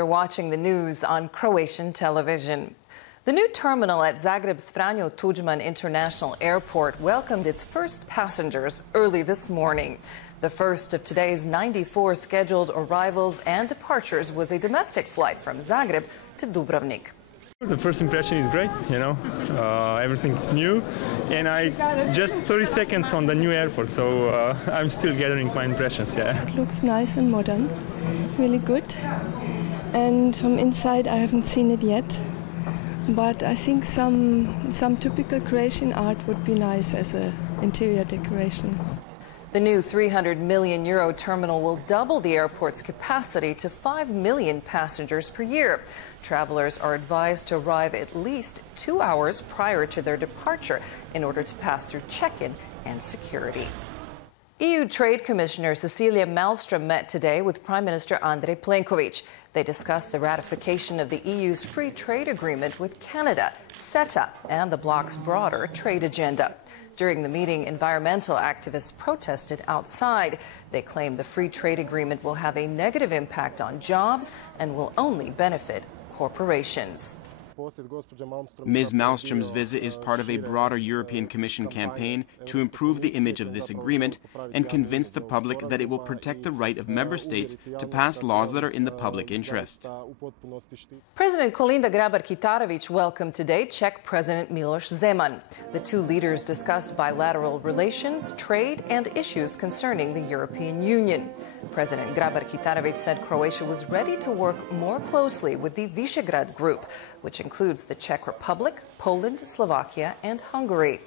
you're watching the news on Croatian television. The new terminal at Zagreb's Franjo Tuđman International Airport welcomed its first passengers early this morning. The first of today's 94 scheduled arrivals and departures was a domestic flight from Zagreb to Dubrovnik. The first impression is great, everything is new, and I just 30 seconds on the new airport, so I'm still gathering my impressions. Yeah. It looks nice and modern, really good. And from inside, I haven't seen it yet, but I think some typical Croatian art would be nice as an interior decoration. The new €300 million terminal will double the airport's capacity to 5 million passengers per year. Travelers are advised to arrive at least 2 hours prior to their departure in order to pass through check-in and security. EU Trade Commissioner Cecilia Malmström met today with Prime Minister Andrej Plenković. They discussed the ratification of the EU's free trade agreement with Canada, CETA, and the bloc's broader trade agenda. During the meeting, environmental activists protested outside. They claim the free trade agreement will have a negative impact on jobs and will only benefit corporations. Ms. Malmström's visit is part of a broader European Commission campaign to improve the image of this agreement and convince the public that it will protect the right of member states to pass laws that are in the public interest. President Kolinda Grabar-Kitarović welcomed today Czech President Miloš Zeman. The two leaders discussed bilateral relations, trade, and issues concerning the European Union. President Grabar-Kitarović said Croatia was ready to work more closely with the Visegrad Group, which includes the Czech Republic, Poland, Slovakia, and Hungary.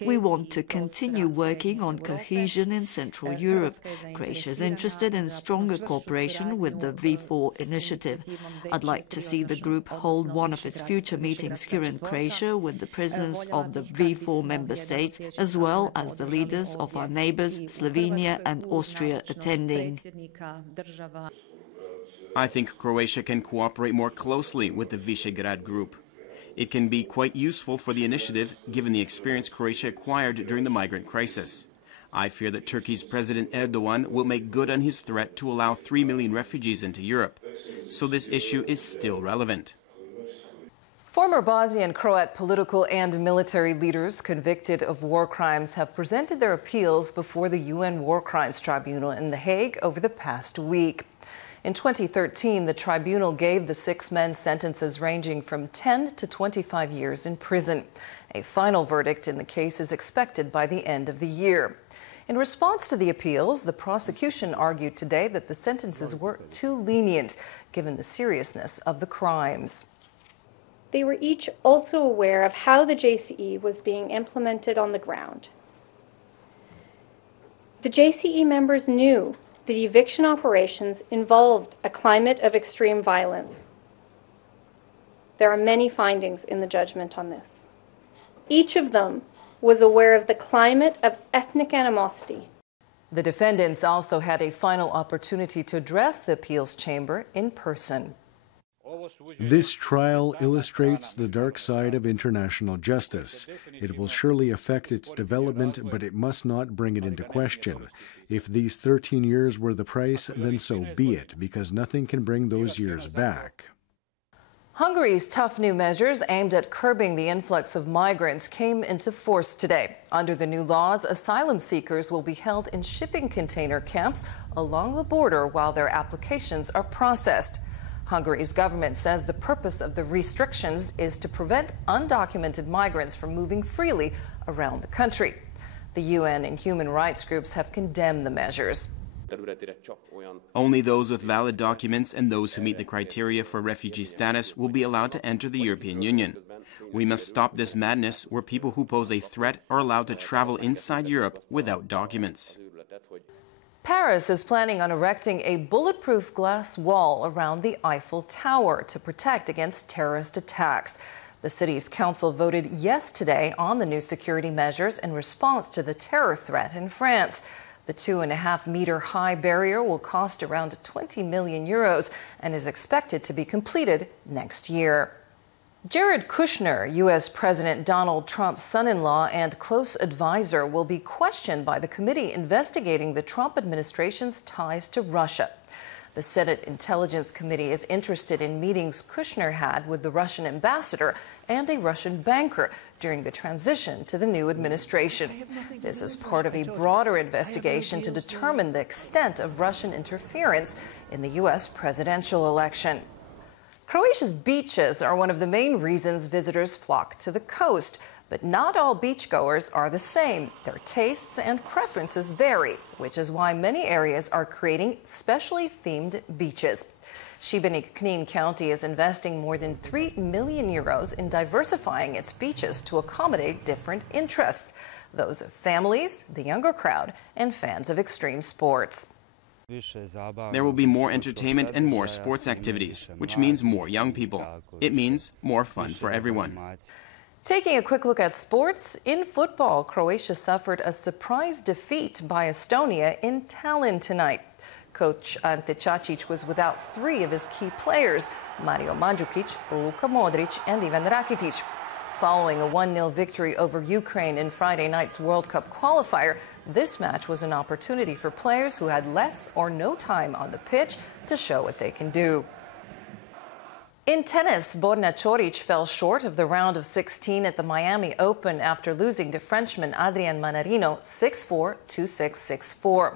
We want to continue working on cohesion in Central Europe. Croatia is interested in stronger cooperation with the V4 initiative. I'd like to see the group hold one of its future meetings here in Croatia with the presidents of the V4 member states, as well as the leaders of our neighbors, Slovenia and Austria, attending. I think Croatia can cooperate more closely with the Visegrad Group. It can be quite useful for the initiative, given the experience Croatia acquired during the migrant crisis. I fear that Turkey's President Erdogan will make good on his threat to allow 3 million refugees into Europe. So this issue is still relevant. Former Bosnian Croat political and military leaders convicted of war crimes have presented their appeals before the UN War Crimes Tribunal in The Hague over the past week. In 2013, the tribunal gave the 6 men sentences ranging from 10 to 25 years in prison. A final verdict in the case is expected by the end of the year. In response to the appeals, the prosecution argued today that the sentences were too lenient, given the seriousness of the crimes. They were each also aware of how the JCE was being implemented on the ground. The JCE members knew the eviction operations involved a climate of extreme violence. There are many findings in the judgment on this. Each of them was aware of the climate of ethnic animosity. The defendants also had a final opportunity to address the appeals chamber in person. This trial illustrates the dark side of international justice. It will surely affect its development, but it must not bring it into question. If these 13 years were the price, then so be it, because nothing can bring those years back. Hungary's tough new measures aimed at curbing the influx of migrants came into force today. Under the new laws, asylum seekers will be held in shipping container camps along the border while their applications are processed. Hungary's government says the purpose of the restrictions is to prevent undocumented migrants from moving freely around the country. The UN and human rights groups have condemned the measures. Only those with valid documents and those who meet the criteria for refugee status will be allowed to enter the European Union. We must stop this madness where people who pose a threat are allowed to travel inside Europe without documents. Paris is planning on erecting a bulletproof glass wall around the Eiffel Tower to protect against terrorist attacks. The city's council voted yes today on the new security measures in response to the terror threat in France. The 2.5-meter high barrier will cost around €20 million and is expected to be completed next year. Jared Kushner, U.S. President Donald Trump's son-in-law and close advisor, will be questioned by the committee investigating the Trump administration's ties to Russia. The Senate Intelligence Committee is interested in meetings Kushner had with the Russian ambassador and a Russian banker during the transition to the new administration. This is part of a broader investigation to determine the extent of Russian interference in the U.S. presidential election. Croatia's beaches are one of the main reasons visitors flock to the coast. But not all beachgoers are the same. Their tastes and preferences vary, which is why many areas are creating specially themed beaches. Šibenik-Knin County is investing more than €3 million in diversifying its beaches to accommodate different interests, those of families, the younger crowd, and fans of extreme sports. There will be more entertainment and more sports activities, which means more young people. It means more fun for everyone. Taking a quick look at sports, in football, Croatia suffered a surprise defeat by Estonia in Tallinn tonight. Coach Ante Čačić was without 3 of his key players, Mario Mandžukić, Luka Modrić, and Ivan Rakitic. Following a 1-0 victory over Ukraine in Friday night's World Cup qualifier, this match was an opportunity for players who had less or no time on the pitch to show what they can do. In tennis, Borna Ćorić fell short of the round of 16 at the Miami Open after losing to Frenchman Adrien Manarino 6-4, 2-6, 6-4.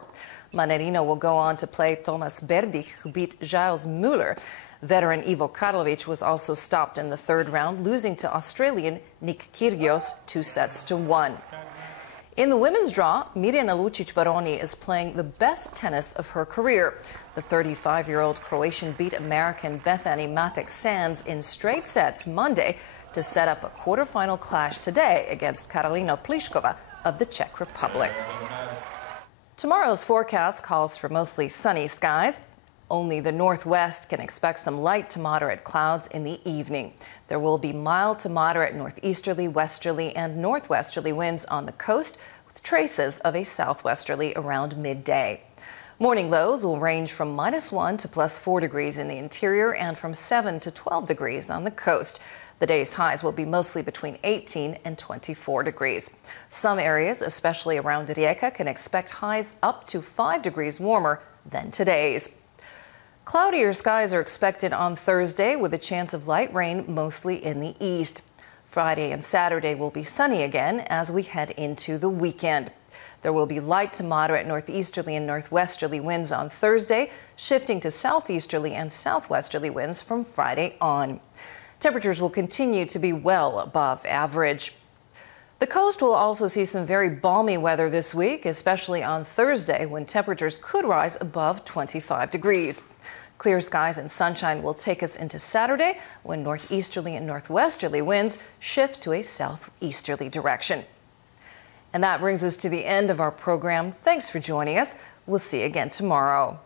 Manarino will go on to play Thomas Berdych, who beat Giles Muller. Veteran Ivo Karlovic was also stopped in the third round, losing to Australian Nick Kyrgios 2-1. In the women's draw, Mirjana Lučić-Baroni is playing the best tennis of her career. The 35-year-old Croatian beat American Bethany Matek-Sands in straight sets Monday to set up a quarterfinal clash today against Karolina Pliskova of the Czech Republic. Tomorrow's forecast calls for mostly sunny skies. Only the northwest can expect some light to moderate clouds in the evening. There will be mild to moderate northeasterly, westerly, and northwesterly winds on the coast, with traces of a southwesterly around midday. Morning lows will range from -1 to +4 degrees in the interior and from 7 to 12 degrees on the coast. The day's highs will be mostly between 18 and 24 degrees. Some areas, especially around Rijeka, can expect highs up to 5 degrees warmer than today's. Cloudier skies are expected on Thursday with a chance of light rain mostly in the east. Friday and Saturday will be sunny again as we head into the weekend. There will be light to moderate northeasterly and northwesterly winds on Thursday, shifting to southeasterly and southwesterly winds from Friday on. Temperatures will continue to be well above average. The coast will also see some very balmy weather this week, especially on Thursday when temperatures could rise above 25 degrees. Clear skies and sunshine will take us into Saturday when northeasterly and northwesterly winds shift to a southeasterly direction. And that brings us to the end of our program. Thanks for joining us. We'll see you again tomorrow.